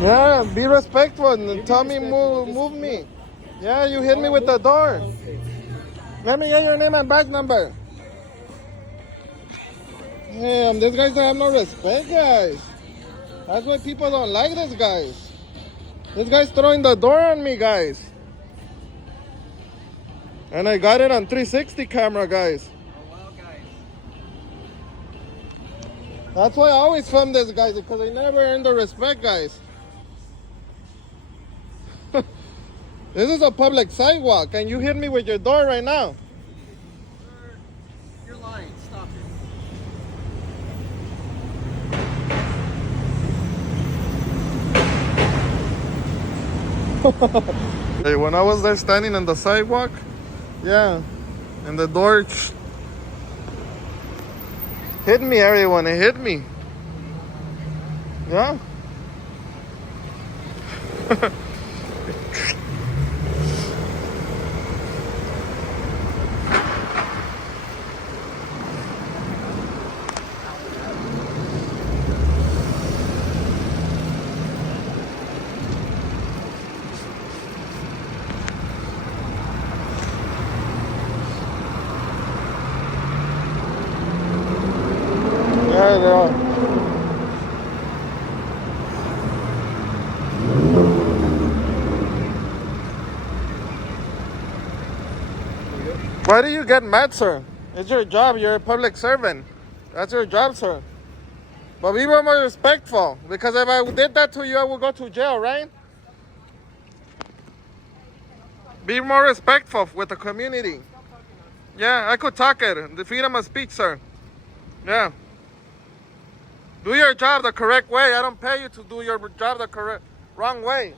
Yeah, be respectful and tell me move me. Yeah, you hit me with the door. Let me get your name and back number. Damn, these guys don't have no respect, guys. That's why people don't like this guys. This guy's throwing the door on me, guys. And I got it on 360 camera, guys. That's why I always film this, guys, because I never earn the respect, guys. This is a public sidewalk, and you hit me with your door right now. Sir, you're lying. Stop it. Hey, when I was there standing on the sidewalk, yeah, and the door hit me, everyone. It hit me. Yeah. Yeah, girl. Why do you get mad, sir? It's your job. You're a public servant. That's your job, sir. But be more respectful, because if I did that to you, I would go to jail, right? Be more respectful with the community. Yeah, I could talk it. The freedom of speech, sir. Yeah. Do your job the correct way. I don't pay you to do your job the wrong way.